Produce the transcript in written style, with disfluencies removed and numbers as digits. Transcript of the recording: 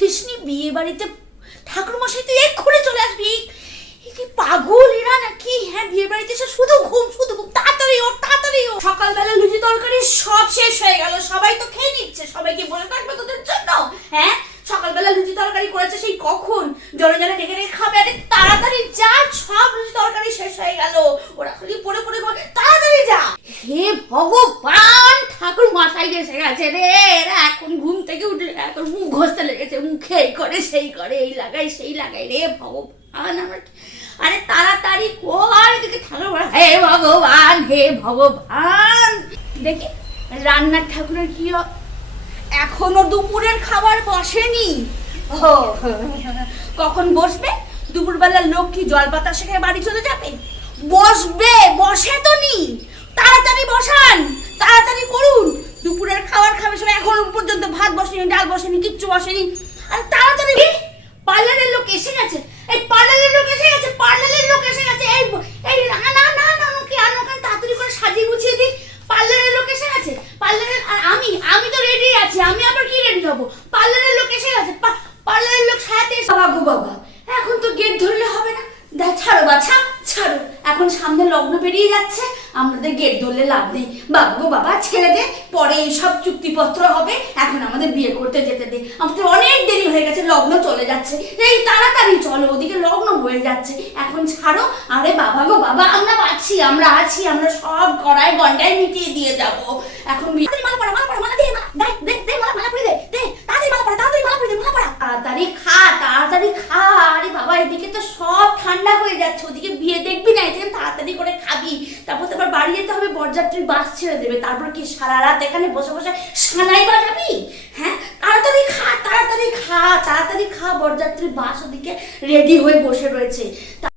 উঠিসনি বিয়ে বাড়িতে? ঠাকুরমশাই তুই এক্ষুনি চলে আসবি। কি পাগল এরা নাকি? হ্যাঁ, বিয়ে বাড়িতে এসে শুধু ঘুম শুধু ঘুম। তাড়াতাড়ি ও তাড়াতাড়ি ও। সকালবেলা লুচি তরকারি সব শেষ হয়ে গেল, সবাই তো খেয়ে নিচ্ছে। সবাই কি বসে থাকবে তোদের জন্য? হ্যাঁ, সকালবেলা লুচি তরকারি করেছে সেই কখন, জনে জনে ডেকে ডেকে খাবে। আরে তাড়াতাড়ি যা, সব লুচি তরকারি শেষ হয়ে গেল। ওরা খালি পড়ে পড়ে তাড়াতাড়ি যা। হে ভগবান, ঠাকুর মশাই এসে গেছে রে। এরা এখন ঘুম থেকে উঠলে এখন মুখ ঘষতে লেগেছে, মুখে এই করে সেই করে, এই লাগাই সেই লাগাই। রে ভগবান আমার, আরে তাড়াতাড়ি কর এদিকে ঠাকুর। হে ভগবান, হে ভগবান। দেখি রান্নার ঠাকুরের কি এখনো দুপুরের খাবার বসেনি। ও কখন বসবে? দুপুরবেলার লোক কি জল বাতাসে খেয়ে বাড়ি চলে যাবে? বসবে, বসে তো নি। তাড়াতাড়ি বসান, তাড়াতাড়ি করুন। দুপুরের খাবার খাবে সবাই, এখন পর্যন্ত ভাত বসেনি, ডাল বসেনি, কিচ্ছু বসেনি। আর তাড়াতাড়ি। পার্লারের লোক এসে গেছে, এই পার্লারের লোক এসে গেছে, পার্লারের লোক এসে গেছে। এই না না না না, ওকে আর ওকে তাড়াতাড়ি করে সাজিয়ে গুছিয়ে দিই। পার্লারের লোক এসে গেছে, পার্লারের। আর আমি তো রেডি আছি, আমি আবার কি রেডি হবো? পার্লারের লোক এসে গেছে, পার্লারের লোক সাথে। বাবা গো বাবা, এখন তো গেট ধরলে হবে না। দেখ, ছাড়ো বাছা ছাড়ো, এখন সামনে লগ্ন বেরিয়ে যাচ্ছে, আমাদের গেট ধরলে লাভ নেই। বাবা গো বাবা, ছেড়ে দে, পরে এইসব চুক্তিপত্র হবে, এখন আমাদের বিয়ে করতে যেতে দে। আমাদের অনেক দেরি হয়ে গেছে, লগ্ন চলে যাচ্ছে। এই তাড়াতাড়ি চলো, ওদিকে লগ্ন হয়ে যাচ্ছে, এখন ছাড়ো। আরে বাবা গো বাবা, আমরা আছি, আমরা আছি, আমরা সব গড়ায় গন্ডায় মিটিয়ে দিয়ে যাবো। এখন মালা পড়া, মালা পড়া, মালা দে, দে দে মালা, মালা পড়ে দে, দে তাড়াতাড়ি মালা পড়া, তাড়াতাড়ি মালা পড়ে দে, মালা পড়া। তাড়াতাড়ি খা, তাড়াতাড়ি খা। আরে বাবা, এদিকে তো সব ঠান্ডা হয়ে যাচ্ছে, ওদিকে বিয়ে দেখবি না, এদিকে তাড়াতাড়ি করে খাবি। তারপর তো আবার বাড়ি যেতে হবে, বরযাত্রী বাস ছেড়ে দেবে। তারপর কি সারা রাত এখানে বসে বসে সানাই বাজাবি? হ্যাঁ, তাড়াতাড়ি খা, তাড়াতাড়ি খা, তাড়াতাড়ি খা। বরযাত্রী বাস ওদিকে রেডি হয়ে বসে রয়েছে।